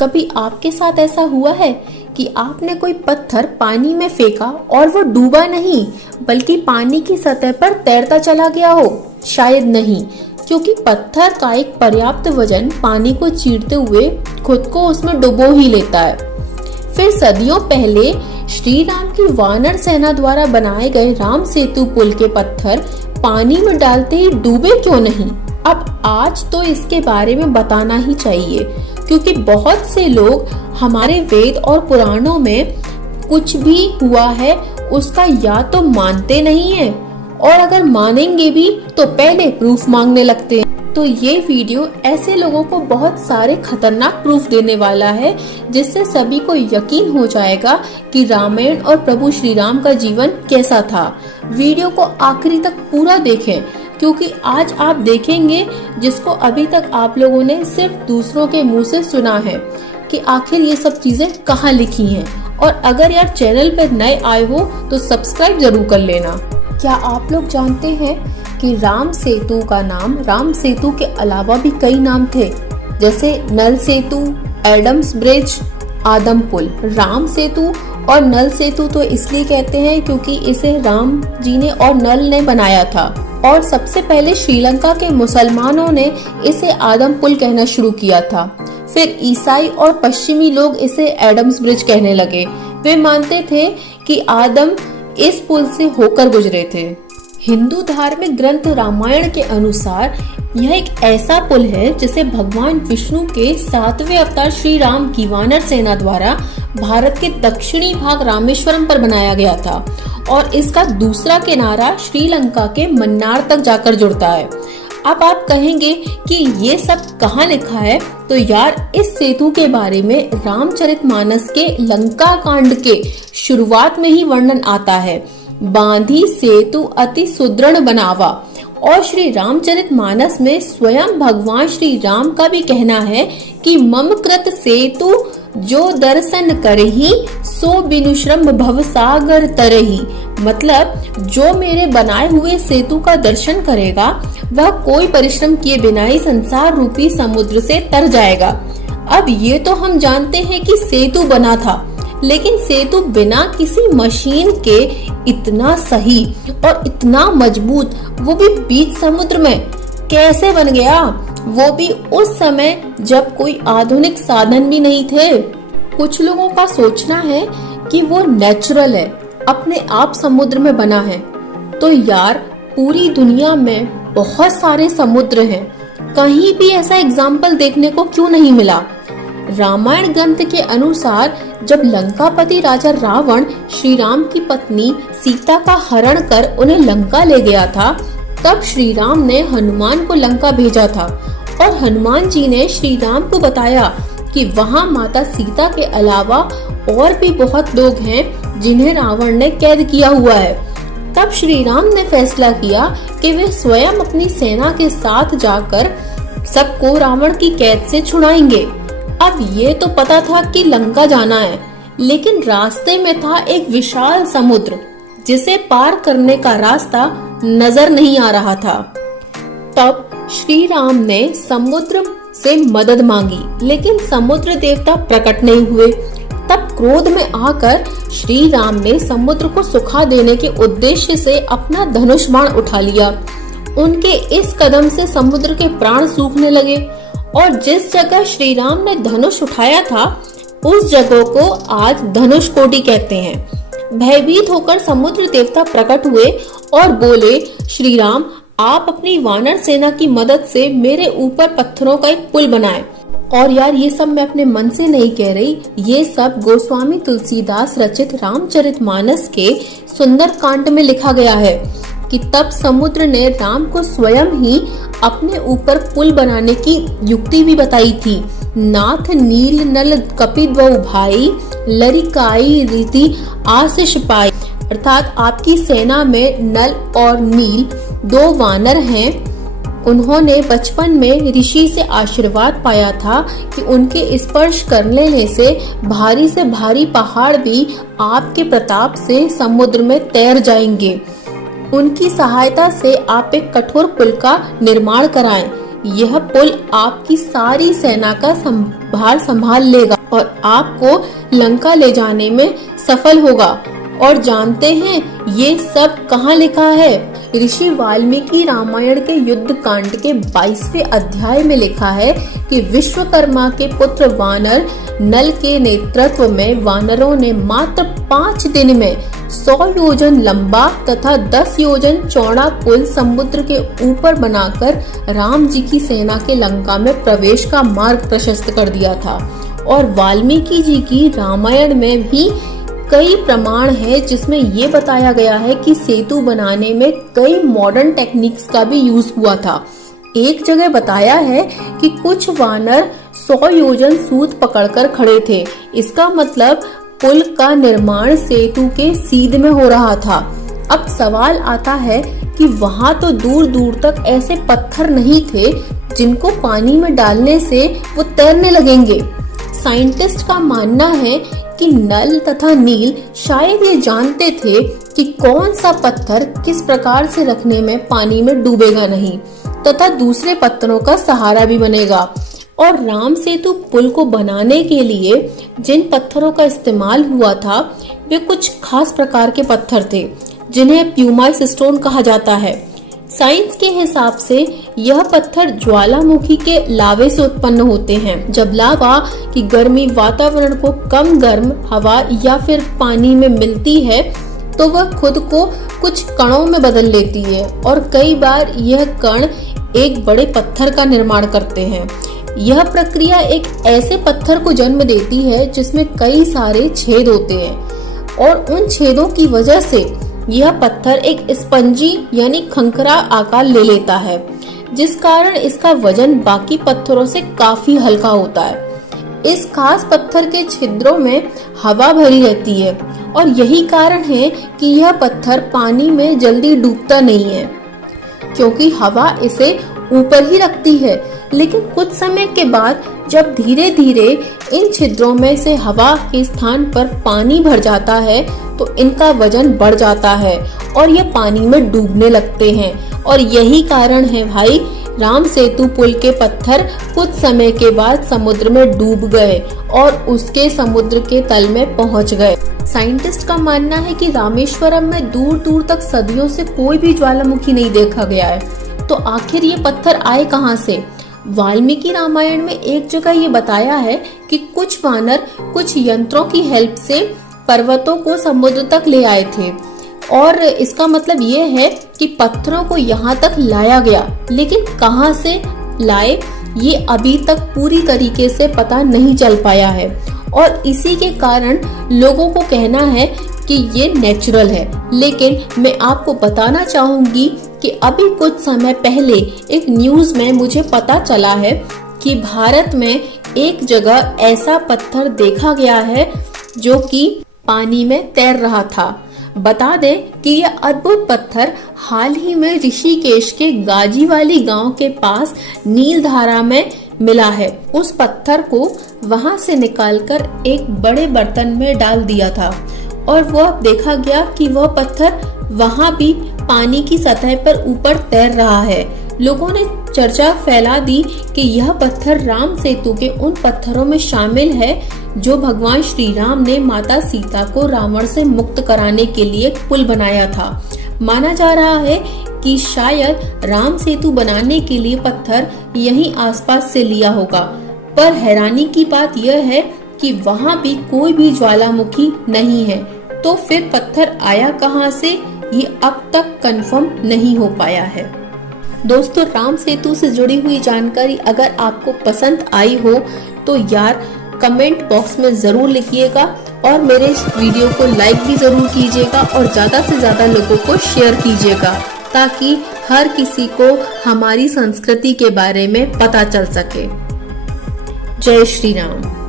कभी आपके साथ ऐसा हुआ है कि आपने कोई पत्थर पानी में फेंका और वो डूबा नहीं बल्कि पानी की सतह पर तैरता चला गया हो? शायद नहीं, क्योंकि पत्थर का एक पर्याप्त वजन पानी को चीरते हुए खुद को उसमें डुबो ही लेता है। फिर सदियों पहले श्री राम की वानर सेना द्वारा बनाए गए राम सेतु पुल के पत्थर पानी में डालते ही डूबे क्यों नहीं? अब आज तो इसके बारे में बताना ही चाहिए, क्योंकि बहुत से लोग हमारे वेद और पुराणों में कुछ भी हुआ है उसका या तो मानते नहीं है और अगर मानेंगे भी तो पहले प्रूफ मांगने लगते हैं। तो ये वीडियो ऐसे लोगों को बहुत सारे खतरनाक प्रूफ देने वाला है, जिससे सभी को यकीन हो जाएगा कि रामायण और प्रभु श्री राम का जीवन कैसा था। वीडियो को आखिरी तक पूरा देखें, क्योंकि आज आप देखेंगे जिसको अभी तक आप लोगों ने सिर्फ दूसरों के मुंह से सुना है कि आखिर ये सब चीजें कहाँ लिखी हैं। और अगर यार चैनल पर नए आए हो तो सब्सक्राइब जरूर कर लेना। क्या आप लोग जानते हैं कि राम सेतु का नाम राम सेतु के अलावा भी कई नाम थे, जैसे नल सेतु, एडम्स ब्रिज, आदम पुल। राम सेतु और नल सेतु तो इसलिए कहते हैं क्योंकि इसे राम जी ने और नल ने बनाया था, और सबसे पहले श्रीलंका के मुसलमानों ने इसे आदम पुल कहना शुरू किया था। फिर ईसाई और पश्चिमी लोग इसे एडम्स ब्रिज कहने लगे। वे मानते थे कि आदम इस पुल से होकर गुजरे थे। हिंदू धार्मिक ग्रंथ रामायण के अनुसार यह एक ऐसा पुल है जिसे भगवान विष्णु के 7वें अवतार श्री राम की वानर सेना द्वारा भारत के दक्षिणी भाग रामेश्वरम पर बनाया गया था, और इसका दूसरा किनारा श्रीलंका के मन्नार तक जाकर जुड़ता है। अब आप कहेंगे कि ये सब कहाँ लिखा है? तो यार इस सेतु के बारे में रामचरितमानस के लंका कांड के शुरुआत में ही वर्णन आता है। बांधी सेतु अति सुदृढ़ बनावा। और श्री रामचरितमानस में स्वयं भगवान श्री राम का भी कहना है कि मम कृत सेतु जो दर्शन करही सो बिनु श्रम भवसागर तरही। मतलब जो मेरे बनाए हुए सेतु का दर्शन करेगा वह कोई परिश्रम किए बिना ही संसार रूपी समुद्र से तर जाएगा। अब ये तो हम जानते हैं कि सेतु बना था, लेकिन सेतु बिना किसी मशीन के इतना सही और इतना मजबूत, वो भी बीच समुद्र में, कैसे बन गया? वो भी उस समय जब कोई आधुनिक साधन भी नहीं थे। कुछ लोगों का सोचना है कि वो नेचुरल है, अपने आप समुद्र में बना है। तो यार पूरी दुनिया में बहुत सारे समुद्र हैं, कहीं भी ऐसा एग्जाम्पल देखने को क्यों नहीं मिला? रामायण ग्रंथ के अनुसार जब लंकापति राजा रावण श्री राम की पत्नी सीता का हरण कर उन्हें लंका ले गया था, तब श्री राम ने हनुमान को लंका भेजा था, और हनुमान जी ने श्री राम को बताया कि वहाँ माता सीता के अलावा और भी बहुत लोग हैं जिन्हें रावण ने कैद किया हुआ है। तब श्री राम ने फैसला किया कि वे स्वयं अपनी सेना के साथ जाकर सबको रावण की कैद से छुड़ाएंगे। अब ये तो पता था कि लंका जाना है, लेकिन रास्ते में था एक विशाल समुद्र जिसे पार करने का रास्ता नजर नहीं आ रहा था। तब श्री राम ने समुद्र से मदद मांगी, लेकिन समुद्र देवता प्रकट नहीं हुए। तब क्रोध में आकर श्री राम ने समुद्र को सुखा देने के उद्देश्य से अपना धनुष बाण उठा लिया। उनके इस कदम से समुद्र के प्राण सूखने लगे, और जिस जगह श्री राम ने धनुष उठाया था उस जगह को आज धनुषकोटि कहते हैं। भयभीत होकर समुद्र देवता प्रकट हुए और बोले, श्री राम आप अपनी वानर सेना की मदद से मेरे ऊपर पत्थरों का एक पुल बनाएं। और यार ये सब मैं अपने मन से नहीं कह रही, ये सब गोस्वामी तुलसीदास रचित रामचरितमानस के सुंदर कांड में लिखा गया है कि तब समुद्र ने राम को स्वयं ही अपने ऊपर पुल बनाने की युक्ति भी बताई थी। नाथ नील नल कपिद्वौ भाई लरिकाई रीति आशीष पाई। अर्थात आपकी सेना में नल और नील 2 वानर हैं। उन्होंने बचपन में ऋषि से आशीर्वाद पाया था कि उनके स्पर्श कर लेने से भारी पहाड़ भी आपके प्रताप से समुद्र में तैर जाएंगे। उनकी सहायता से आप एक कठोर पुल का निर्माण कराएं। यह पुल आपकी सारी सेना का भार संभाल लेगा और आपको लंका ले जाने में सफल होगा। और जानते हैं ये सब कहाँ लिखा है? ऋषि वाल्मीकि रामायण के युद्ध कांड के 22वें अध्याय में लिखा है कि विश्वकर्मा के पुत्र वानर नल के नेतृत्व में वानरों ने मात्र 5 दिन में 100 योजन लंबा तथा 10 योजन चौड़ा पुल समुद्र के ऊपर बनाकर राम जी की सेना के लंका में प्रवेश का मार्ग प्रशस्त कर दिया था। और वाल्मीकि जी की रामायण में भी कई प्रमाण है जिसमें ये बताया गया है कि सेतु बनाने में कई मॉडर्न टेक्निक्स का भी यूज हुआ था। एक जगह बताया है कि कुछ वानर 100 योजन सूत पकड़कर खड़े थे। इसका मतलब पुल का निर्माण सेतु के सीध में हो रहा था। अब सवाल आता है कि वहाँ तो दूर दूर तक ऐसे पत्थर नहीं थे जिनको पानी में डालने से वो तैरने लगेंगे। साइंटिस्ट का मानना है कि नल तथा नील शायद ये जानते थे कि कौन सा पत्थर किस प्रकार से रखने में पानी में डूबेगा नहीं तथा दूसरे पत्थरों का सहारा भी बनेगा। और राम सेतु पुल को बनाने के लिए जिन पत्थरों का इस्तेमाल हुआ था वे कुछ खास प्रकार के पत्थर थे जिन्हें प्यूमाइस स्टोन कहा जाता है। साइंस के हिसाब से यह पत्थर ज्वालामुखी के लावे से उत्पन्न होते हैं। जब लावा की गर्मी वातावरण को कम गर्म हवा या फिर पानी में मिलती है तो वह खुद को कुछ कणों में बदल लेती है और कई बार यह कण एक बड़े पत्थर का निर्माण करते हैं। यह प्रक्रिया एक ऐसे पत्थर को जन्म देती है जिसमें कई सारे छेद होते हैं और उन छेदों की वजह से यह पत्थर एक स्पंजी यानी खंखरा आकार ले लेता है, जिस कारण इसका वजन बाकी पत्थरों से काफी हल्का होता है। इस खास पत्थर के छिद्रों में हवा भरी रहती है और यही कारण है कि यह पत्थर पानी में जल्दी डूबता नहीं है, क्योंकि हवा इसे ऊपर ही रखती है। लेकिन कुछ समय के बाद जब धीरे धीरे इन छिद्रों में से हवा के स्थान पर पानी भर जाता है तो इनका वजन बढ़ जाता है और ये पानी में डूबने लगते हैं। और यही कारण है भाई, राम सेतु पुल के पत्थर कुछ समय के बाद समुद्र में डूब गए और उसके समुद्र के तल में पहुंच गए। साइंटिस्ट का मानना है कि रामेश्वरम में दूर दूर तक सदियों से कोई भी ज्वालामुखी नहीं देखा गया है। तो आखिर ये पत्थर आए कहां से? वाल्मीकि रामायण में एक जगह ये बताया है कि कुछ वानर कुछ यंत्रों की हेल्प से पर्वतों को समुद्र तक ले आए थे और इसका मतलब ये है कि पत्थरों को यहाँ तक लाया गया, लेकिन कहाँ से लाए ये अभी तक पूरी तरीके से पता नहीं चल पाया है। और इसी के कारण लोगों को कहना है कि ये नेचुरल है। लेकिन मैं आपको बताना चाहूंगी कि अभी कुछ समय पहले एक न्यूज में मुझे पता चला है कि भारत में एक जगह ऐसा पत्थर देखा गया है जो कि पानी में तैर रहा था। बता दें कि यह अद्भुत पत्थर हाल ही में ऋषिकेश के गाजीवाली गांव के पास नीलधारा में मिला है। उस पत्थर को वहां से निकालकर एक बड़े बर्तन में डाल दिया था और वह देखा गया कि वह पत्थर वहां भी पानी की सतह पर ऊपर तैर रहा है। लोगों ने चर्चा फैला दी कि यह पत्थर राम सेतु के उन पत्थरों में शामिल है जो भगवान श्री राम ने माता सीता को रावण से मुक्त कराने के लिए पुल बनाया था। माना जा रहा है कि शायद राम सेतु बनाने के लिए पत्थर यहीं आसपास से लिया होगा। पर हैरानी की बात यह है कि वहां भी कोई भी ज्वालामुखी नहीं है। तो फिर पत्थर आया कहां से, ये अब तक कंफर्म नहीं हो पाया है। दोस्तों, राम सेतु से जुड़ी हुई जानकारी अगर आपको पसंद आई हो तो यार कमेंट बॉक्स में जरूर लिखिएगा और मेरे इस वीडियो को लाइक भी जरूर कीजिएगा और ज्यादा से ज्यादा लोगों को शेयर कीजिएगा ताकि हर किसी को हमारी संस्कृति के बारे में पता चल सके। जय श्री राम।